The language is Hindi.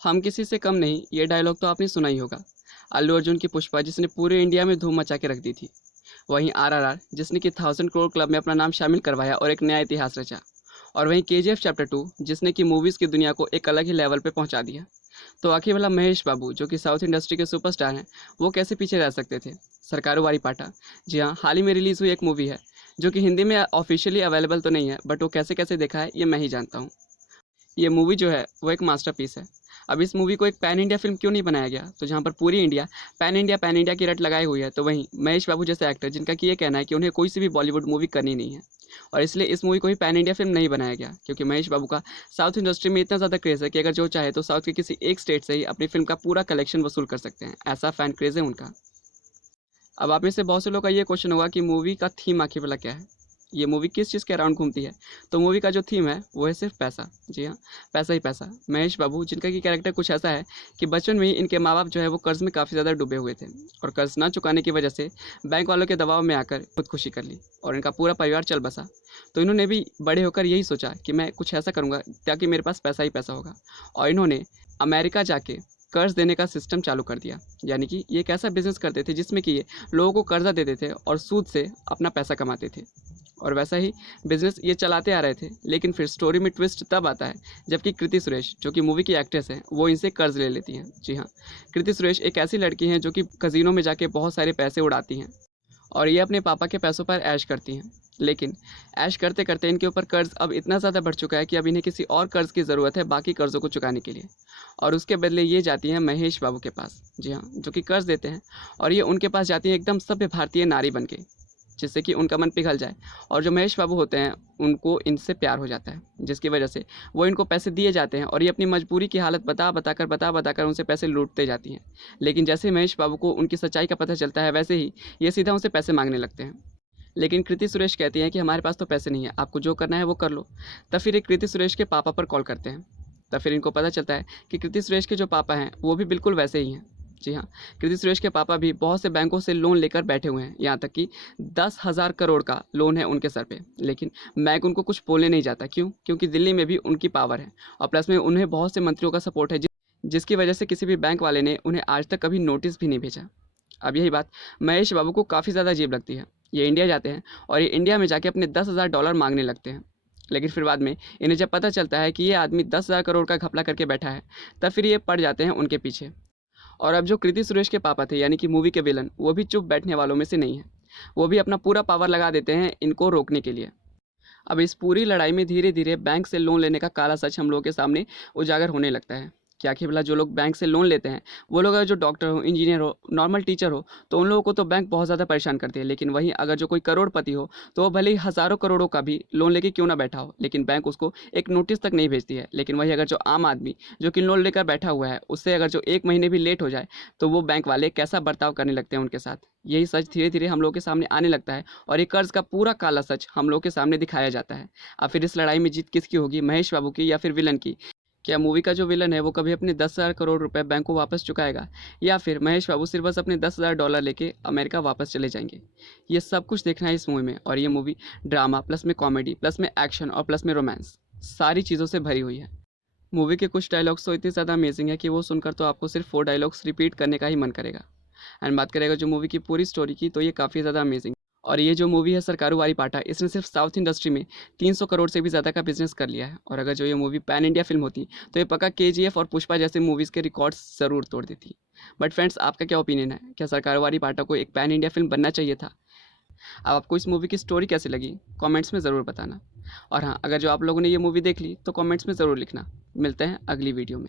हम किसी से कम नहीं, ये डायलॉग तो आपने सुना ही होगा। अल्लू अर्जुन की पुष्पा जिसने पूरे इंडिया में धूम मचा के रख दी थी। वहीं आरआरआर जिसने कि 1000 करोड़ क्लब में अपना नाम शामिल करवाया और एक नया इतिहास रचा। और वहीं केजीएफ चैप्टर 2 जिसने कि मूवीज़ की दुनिया को एक अलग ही लेवल पे पहुंचा दिया। तो आखिर भला महेश बाबू जो कि साउथ इंडस्ट्री के सुपरस्टार हैं, वो कैसे पीछे रह सकते थे? सरकारों वाली पाटा। जी हाँ, हाल ही में रिलीज़ हुई एक मूवी है जो कि हिंदी में ऑफिशियली अवेलेबल तो नहीं है, बट वो कैसे कैसे देखा है ये मैं ही जानता हूँ। ये मूवी जो है वो एक मास्टरपीस है। अब इस मूवी को एक पैन इंडिया फ़िल्म क्यों नहीं बनाया गया? तो जहाँ पर पूरी इंडिया पैन इंडिया की रट लगाई हुई है, तो वहीं महेश बाबू जैसे एक्टर जिनका कि ये कहना है कि उन्हें कोई सी भी बॉलीवुड मूवी करनी नहीं है। और इसलिए इस मूवी को भी पैन इंडिया फ़िल्म नहीं बनाया गया, क्योंकि महेश बाबू का साउथ इंडस्ट्री में इतना ज़्यादा क्रेज़ है कि अगर जो चाहे तो साउथ के किसी एक स्टेट से ही अपनी फ़िल्म का पूरा कलेक्शन वसूल कर सकते हैं। ऐसा फ़ैन क्रेज़ है उनका। अब आप में से बहुत से लोग का ये क्वेश्चन होगा कि मूवी का थीम आखिर वाला क्या है? ये मूवी किस चीज़ के अराउंड घूमती है? तो मूवी का जो थीम है वो है सिर्फ पैसा। जी हाँ, पैसा ही पैसा। महेश बाबू जिनका कि कैरेक्टर कुछ ऐसा है कि बचपन में ही इनके माँ बाप जो है वो कर्ज़ में काफ़ी ज़्यादा डूबे हुए थे और कर्ज़ ना चुकाने की वजह से बैंक वालों के दबाव में आकर खुदकुशी कर ली और इनका पूरा परिवार चल बसा। तो इन्होंने भी बड़े होकर यही सोचा कि मैं कुछ ऐसा करूँगा ताकि मेरे पास पैसा ही पैसा होगा, और इन्होंने अमेरिका जाके कर्ज़ देने का सिस्टम चालू कर दिया। यानी कि ये एक ऐसा बिज़नेस करते थे जिसमें कि ये लोगों को कर्ज़ा देते थे और सूद से अपना पैसा कमाते थे। और वैसा ही बिज़नेस ये चलाते आ रहे थे। लेकिन फिर स्टोरी में ट्विस्ट तब आता है जबकि कृति सुरेश जो कि मूवी की एक्ट्रेस हैं वो इनसे कर्ज़ ले लेती हैं। जी हाँ, कृति सुरेश एक ऐसी लड़की हैं जो कि कज़िनो में जाके बहुत सारे पैसे उड़ाती हैं और ये अपने पापा के पैसों पर ऐश करती हैं। लेकिन ऐश करते करते इनके ऊपर कर्ज़ अब इतना ज़्यादा बढ़ चुका है कि अब इन्हें किसी और कर्ज़ की ज़रूरत है बाकी कर्ज़ों को चुकाने के लिए। और उसके बदले ये जाती हैं महेश बाबू के पास। जी हाँ, जो कि कर्ज़ देते हैं, और ये उनके पास जाती हैं एकदम सभ्य भारतीय नारी बन के, जिससे कि उनका मन पिघल जाए। और जो महेश बाबू होते हैं उनको इनसे प्यार हो जाता है, जिसकी वजह से वो इनको पैसे दिए जाते हैं और ये अपनी मजबूरी की हालत बता बताकर उनसे पैसे लूटते जाती हैं। लेकिन जैसे ही महेश बाबू को उनकी सच्चाई का पता चलता है वैसे ही ये सीधा उनसे पैसे मांगने लगते हैं। लेकिन कृति सुरेश कहती हैं कि हमारे पास तो पैसे नहीं है, आपको जो करना है वो कर लो। तब फिर एक कृति सुरेश के पापा पर कॉल करते हैं। तब फिर इनको पता चलता है कि कृति सुरेश के जो पापा हैं वो भी बिल्कुल वैसे ही हैं। जी हाँ, कृति सुरेश के पापा भी बहुत से बैंकों से लोन लेकर बैठे हुए हैं, यहाँ तक कि 10,000 करोड़ का लोन है उनके सर पे। लेकिन बैंक उनको कुछ बोलने नहीं जाता। क्यों? क्योंकि दिल्ली में भी उनकी पावर है और प्लस में उन्हें बहुत से मंत्रियों का सपोर्ट है, जिसकी वजह से किसी भी बैंक वाले ने उन्हें आज तक कभी नोटिस भी नहीं भेजा। अब यही बात महेश बाबू को काफ़ी ज़्यादा अजीब लगती है। ये इंडिया जाते हैं और ये इंडिया में जाके अपने $10,000 मांगने लगते हैं। लेकिन फिर बाद में इन्हें जब पता चलता है कि ये आदमी 10,000 करोड़ का घपला करके बैठा है, तब फिर ये पड़ जाते हैं उनके पीछे। और अब जो कृति सुरेश के पापा थे यानी कि मूवी के विलन, वो भी चुप बैठने वालों में से नहीं है। वो भी अपना पूरा पावर लगा देते हैं इनको रोकने के लिए। अब इस पूरी लड़ाई में धीरे धीरे बैंक से लोन लेने का काला सच हम लोगों के सामने उजागर होने लगता है कि आखिर भला जो लोग बैंक से लोन लेते हैं वो लोग अगर जो डॉक्टर हो, इंजीनियर हो, नॉर्मल टीचर हो, तो उन लोगों को तो बैंक बहुत ज़्यादा परेशान करती है। लेकिन वहीं अगर जो कोई करोड़पति हो तो वो भले ही हज़ारों करोड़ों का भी लोन लेके क्यों ना बैठा हो, लेकिन बैंक उसको एक नोटिस तक नहीं भेजती है। लेकिन वहीं अगर जो आम आदमी जो कि लोन लेकर बैठा हुआ है उससे अगर जो 1 महीने भी लेट हो जाए तो वो बैंक वाले कैसा बर्ताव करने लगते हैं उनके साथ। यही सच धीरे धीरे हम लोग के सामने आने लगता है और ये कर्ज का पूरा काला सच हम लोग के सामने दिखाया जाता है। अब फिर इस लड़ाई में जीत किसकी होगी, महेश बाबू की या फिर विलन की? क्या मूवी का जो विलन है वो कभी अपने 10,000 करोड़ रुपए बैंक को वापस चुकाएगा, या फिर महेश बाबू सिर्फ बस अपने $10,000 लेके अमेरिका वापस चले जाएंगे? ये सब कुछ देखना है इस मूवी में। और ये मूवी ड्रामा प्लस में कॉमेडी प्लस में एक्शन और प्लस में रोमांस सारी चीज़ों से भरी हुई है। मूवी के कुछ डायलॉग्स तो इतने ज़्यादा अमेजिंग है कि वो सुनकर तो आपको सिर्फ 4 डायलॉग्स रिपीट करने का ही मन करेगा। एंड बात करेगा जो मूवी की पूरी स्टोरी की, तो ये काफ़ी ज़्यादा अमेजिंग। और ये जो मूवी है सरकारों वाली पाठा, इसने सिर्फ साउथ इंडस्ट्री में 300 करोड़ से भी ज़्यादा का बिजनेस कर लिया है। और अगर जो ये मूवी पैन इंडिया फिल्म होती तो ये पक्का केजीएफ और पुष्पा जैसे मूवीज़ के रिकॉर्ड्स ज़रूर तोड़ देती। बट फ्रेंड्स, आपका क्या ओपिनियन है? क्या सरकारों वाली पाठा को एक पैन इंडिया फिल्म बनना चाहिए था? अब आपको इस मूवी की स्टोरी कैसी लगी कमेंट्स में ज़रूर बताना। और हाँ, अगर जो आप लोगों ने ये मूवी देख ली तो कमेंट्स में ज़रूर लिखना। मिलते हैं अगली वीडियो में।